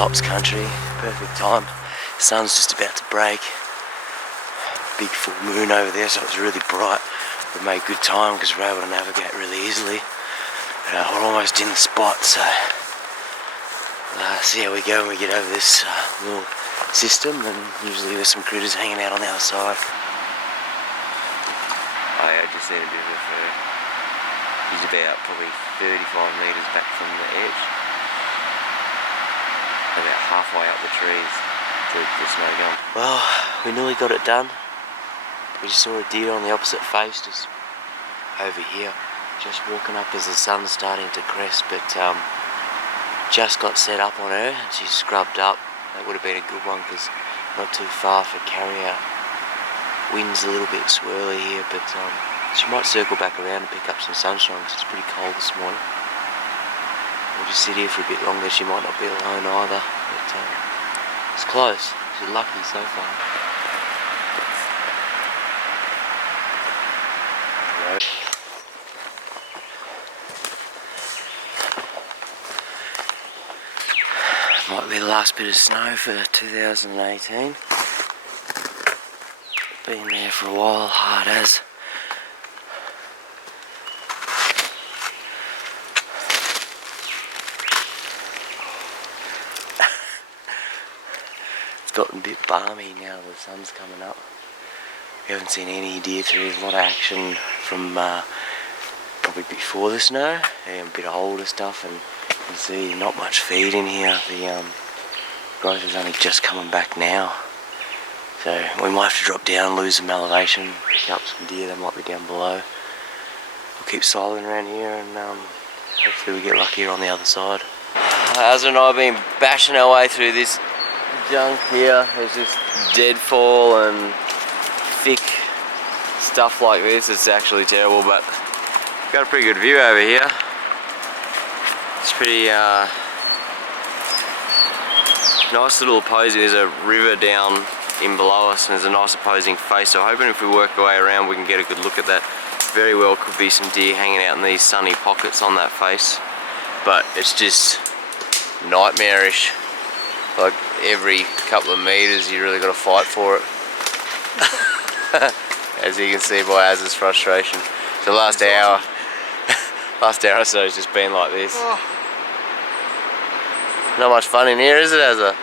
tops country, perfect time. The sun's just about to break. Big full moon over there, so it's really bright. We made good time because we're able to navigate really easily. We're almost in the spot, so see how we go when we get over this little system, and usually there's some critters hanging out on the other side. I just seen a bit of a fur. He's about probably 35 metres back from the edge. About halfway up the trees to the snow gum. Well, we nearly got it done. We just saw a deer on the opposite face, just over here, just walking up as the sun's starting to crest, but just got set up on her and she's scrubbed up. That would have been a good one because not too far for carry out. Wind's a little bit swirly here, but she might circle back around and pick up some sunshine because it's pretty cold this morning. We'll just sit here for a bit longer. She might not be alone either, but it's close. She's lucky so far. Might be the last bit of snow for 2018. Been there for a while, hard as. It's gotten a bit balmy now the sun's coming up. We haven't seen any deer through. There's a lot of action from probably before the snow, and a bit of older stuff, and you can see not much feed in here. The growth is only just coming back now, so we might have to drop down, lose some elevation, pick up some deer that might be down below. We'll keep silent around here, and hopefully we get luckier on the other side. Azza and I have been bashing our way through this junk here. There's just deadfall and thick stuff like this. It's actually terrible, but we've got a pretty good view over here. It's pretty nice little opposing. There's a river down in below us and there's a nice opposing face, so hoping if we work our way around we can get a good look at that. Very well could be some deer hanging out in these sunny pockets on that face, but it's just nightmarish. Like every couple of meters you really got to fight for it. As you can see by Azza's frustration. So last hour or so has just been like this. Oh. Not much fun in here, is it, Azza?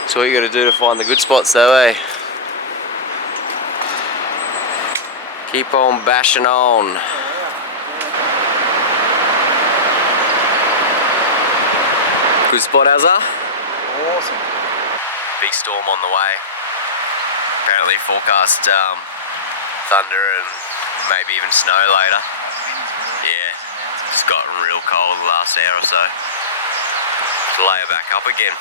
That's what you got to do to find the good spots though, eh? Keep on bashing on. Good spot, Azza? Awesome. Big storm on the way. Apparently forecast thunder and maybe even snow later. Yeah, it's gotten real cold the last hour or so. Lay her back up again.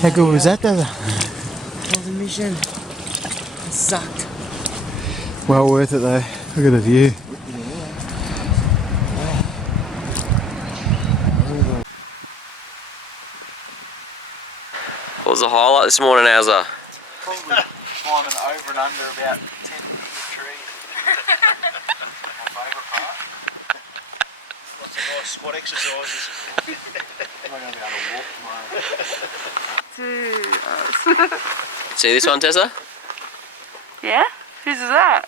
How good was that, though? That was a mission. It sucked. Well worth it, though. Look at the view. What was the highlight this morning, Azza? Probably climbing over and under about 10 million trees. My favourite part. Lots of nice squat exercises. I'm not going to be able to walk tomorrow. See this one, Tessa? Yeah? Whose is that?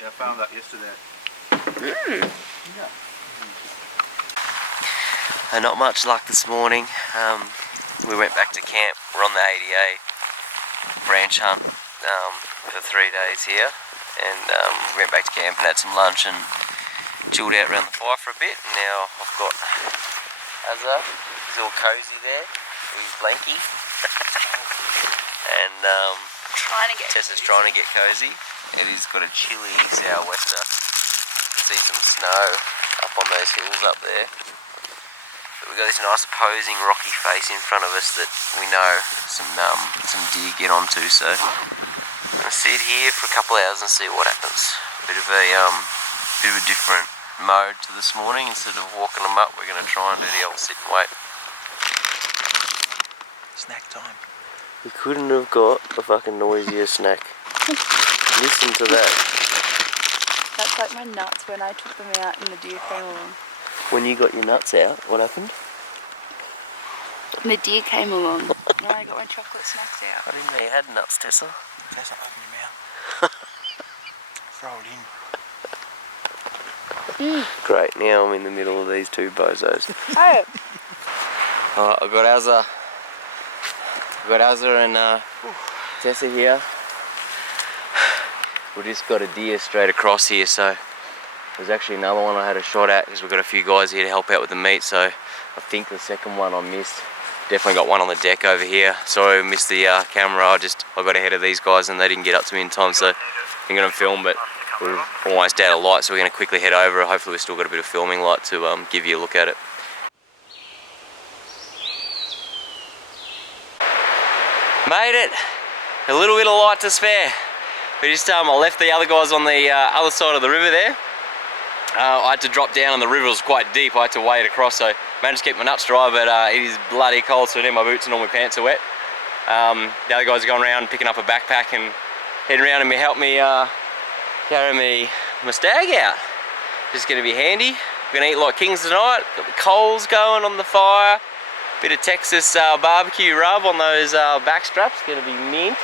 Yeah, I found that yesterday. Not much luck this morning. We went back to camp. We're on the ADA branch hunt for 3 days here, and we went back to camp and had some lunch and chilled out around the fire for a bit. And now I've got Azza, he's all cozy there, he's blanky, and Tessa's trying to get cozy, and he's got a chilly sou'wester. See some snow up on those hills up there. We've got this nice opposing rocky face in front of us that we know some deer get onto, so I'm going to sit here for a couple of hours and see what happens. Bit of a different mode to this morning. Instead of walking them up, we're going to try and do the old sit and wait. Snack time. We couldn't have got a fucking noisier snack. Listen to that. That's looked like my nuts when I took them out and the deer came along. When you got your nuts out, what happened? And the deer came along. And I got my chocolate snacks out. I didn't know you had nuts, Tessa. Tessa, open your mouth. Throw it in. Great, now I'm in the middle of these two bozos. Oh, Alright, I've got Azza and Tessa here. We just got a deer straight across here, so there's actually another one I had a shot at because we've got a few guys here to help out with the meat, so I think the second one I missed. Definitely got one on the deck over here. Sorry I missed the camera, I got ahead of these guys and they didn't get up to me in time, so I'm going to film, but we're almost out of light, so we're going to quickly head over. Hopefully we've still got a bit of filming light to give you a look at it. Made it! A little bit of light to spare. We just I left the other guys on the other side of the river there. I had to drop down and the river was quite deep. I had to wade across, so managed to keep my nuts dry, but it is bloody cold, so now my boots and all my pants are wet. The other guys are going around picking up a backpack and heading around and help me carry my stag out. Just going to be handy. We're going to eat like kings tonight. Got the coals going on the fire. Bit of Texas barbecue rub on those back straps. Going to be mint.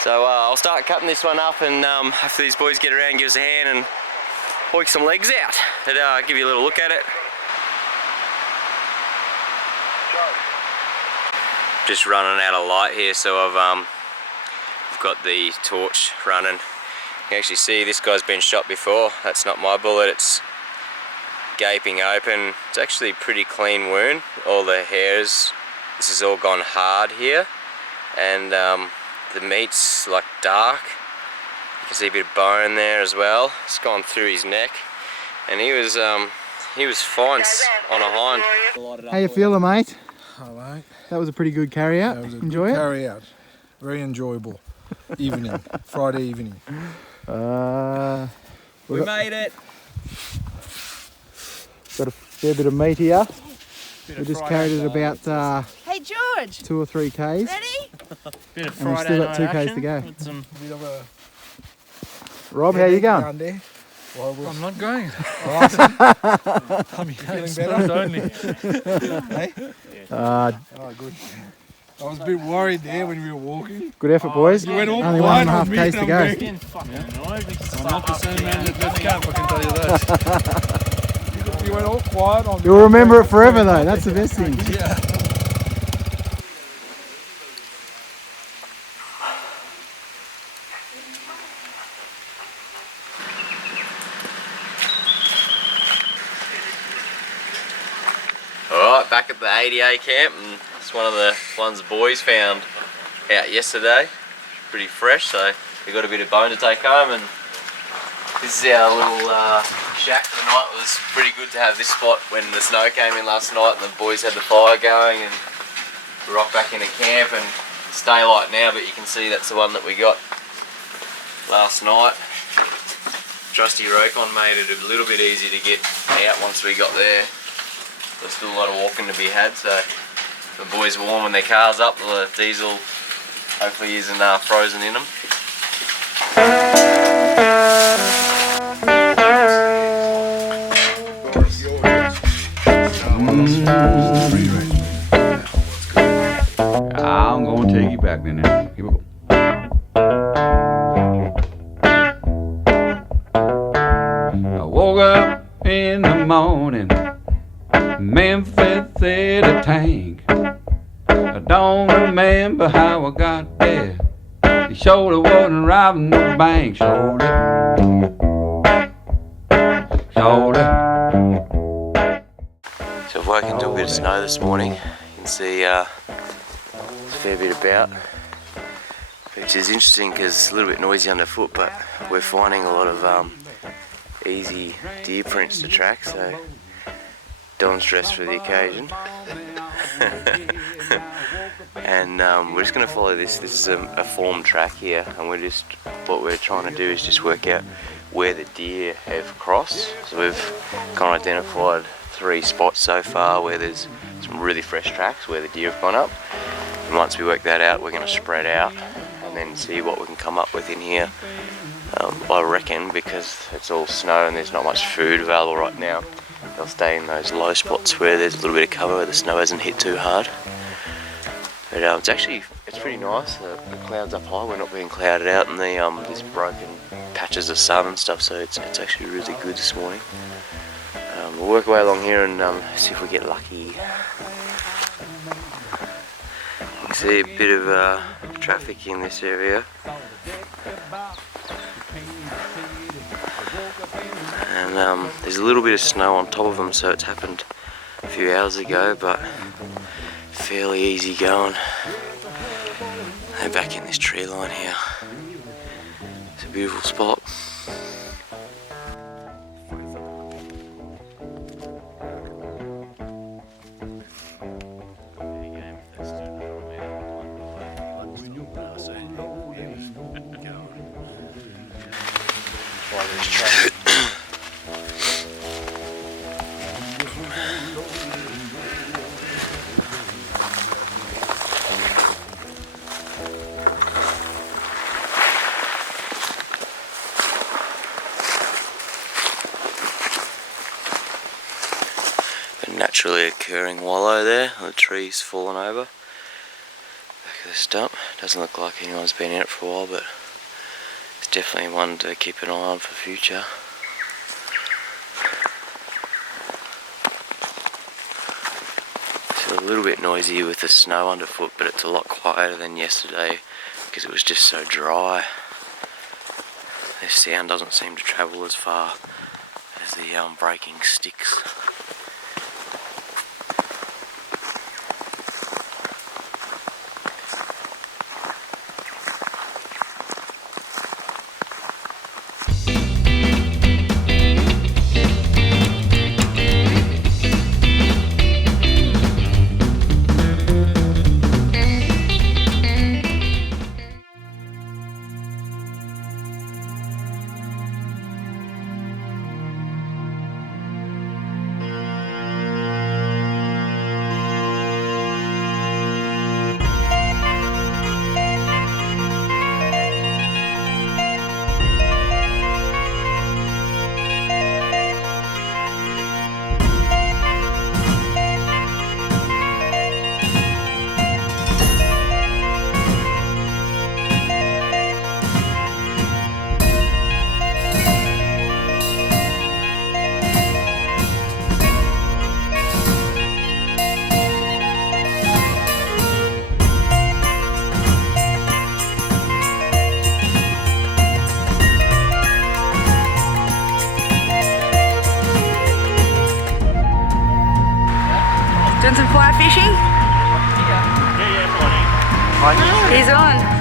So I'll start cutting this one up and hopefully these boys get around and give us a hand and hoik some legs out. But I'll give you a little look at it. Just running out of light here, so I've got the torch running. You can actually see this guy's been shot before. That's not my bullet, it's gaping open. It's actually a pretty clean wound. All the hairs, this has all gone hard here, and the meat's like dark. You can see a bit of bone there as well. It's gone through his neck, and he was fine on a hind. How you feeling, mate? Alright. That was a pretty good carry out. Enjoy it? Carry out. Very enjoyable. Evening. Friday evening. We made it! Got a fair bit of meat here. We just carried it about hey George! 2 or 3 Ks. Ready? Bit of And we've still got 2 Ks to go. With some, Bit of a Rob, how you going? down there. Well, I'm not going. I'm feeling better. Only. Hey? Uh, Oh, good. I was a bit worried there when we were walking. good effort, boys. You went all Only quiet 1.5 on me, Ks to go. Getting fucking annoyed because I'm not the same man that left camp, I can tell you that. You went all quiet on me. You'll remember it forever though, that's the best thing. Yeah. Alright, back at the ADA camp, and it's one of the ones the boys found out yesterday. Pretty fresh, so we got a bit of bone to take home, and this is our little shack for the night. It was pretty good to have this spot when the snow came in last night and the boys had the fire going, and we rocked back into camp, and it's daylight now, but you can see that's the one that we got last night. Trusty Rokon made it a little bit easy to get out once we got there. There's still a lot of walking to be had, so the boys are warming their cars up. The diesel hopefully isn't frozen in them. I'm gonna take you back then. Here we go. I woke up in the morning, Memphis hit a tank. I don't remember how I got there. He surely wasn't robbing no bank. Surely. So I've woken to a bit of snow this morning. You can see there's a fair bit about, which is interesting because it's a little bit noisy underfoot, but we're finding a lot of easy deer prints to track, so Don's dressed for the occasion. And we're just going to follow this. This is a form track here, and what we're trying to do is just work out where the deer have crossed. So we've kind of identified 3 spots so far where there's some really fresh tracks where the deer have gone up. And once we work that out, we're going to spread out and then see what we can come up with in here I reckon because it's all snow and there's not much food available right now, they'll stay in those low spots where there's a little bit of cover where the snow hasn't hit too hard. But it's pretty nice. The clouds up high, we're not being clouded out, and there's broken patches of sun and stuff, so it's actually really good this morning. We'll work our way along here and see if we get lucky. You can see a bit of traffic in this area. And there's a little bit of snow on top of them, so it's happened a few hours ago, but fairly easy going. They're back in this tree line here. It's a beautiful spot. Naturally occurring wallow there, the tree's fallen over. Back of the stump. Doesn't look like anyone's been in it for a while, but it's definitely one to keep an eye on for future. It's a little bit noisy with the snow underfoot, but it's a lot quieter than yesterday because it was just so dry. The sound doesn't seem to travel as far as the breaking sticks. Doing some fly fishing? Yeah, plenty. He's on.